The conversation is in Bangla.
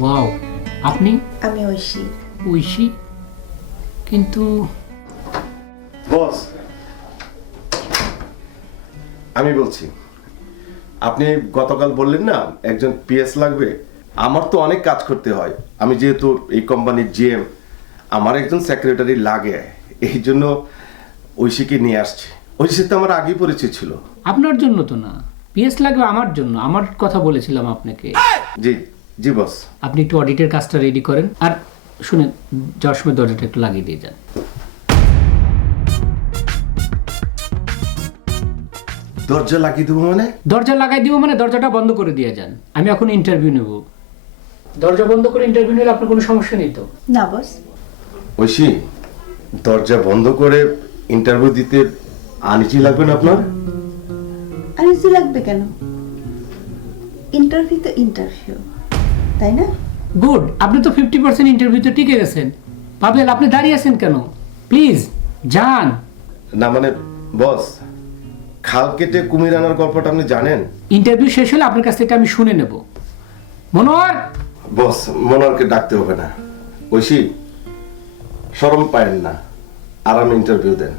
ওয়াও, আপনি? আমি ঐশী। ঐশী? কিন্তু বস, আমি বলছি, আপনি গতকাল বললেন না একজন পিএস লাগবে। আমার তো অনেক কাজ করতে হয়, আমি যেহেতু এই কোম্পানির জিএম, আমার একজন সেক্রেটারি লাগে, এই জন্য ঐশীকে নিয়ে আসছি। ঐশী তো আমার আগেই পরিচয় ছিল। আপনার জন্য তো না, পিএস লাগবে আমার জন্য, আমার কথা বলেছিলাম আপনাকে। জি জি বস। আপনি একটু অডিটের কাজটা রেডি করেন, আর শুনেন, যাওয়ার সময় দরজাটা একটু লাগিয়ে দিয়ে যান। দরজা লাগিয়ে দেবো মানে? দরজা লাগাই দিব মানে দরজাটা বন্ধ করে দিয়ে যান। আমি এখন ইন্টারভিউ নেব, দরজা বন্ধ করে ইন্টারভিউ নিলে আপনার কোনো সমস্যা নেই তো? না বস। ঐশী, দরজা বন্ধ করে ইন্টারভিউ দিতে আনিজি লাগবে না আপনার? আর ইজি লাগবে কেন? ইন্টারভিউ তো ইন্টারভিউ, তাই না? গুড, আপনি তো 50% ইন্টারভিউতে টিকে গেছেন। পাবেল, আপনি দাঁড়িয়ে আছেন কেন? প্লিজ যান। না মানে বস, খাল কেটে কুমির আনার গল্পটা আপনি জানেন? ইন্টারভিউ শেষ হলে আপনার কাছ থেকে আমি শুনে নেব। মনোয়ার, বস, মনোয়ারকে ডাকতে হবে না। ঐশী, শরম পায়েন না, আরাম ইন্টারভিউ দেন।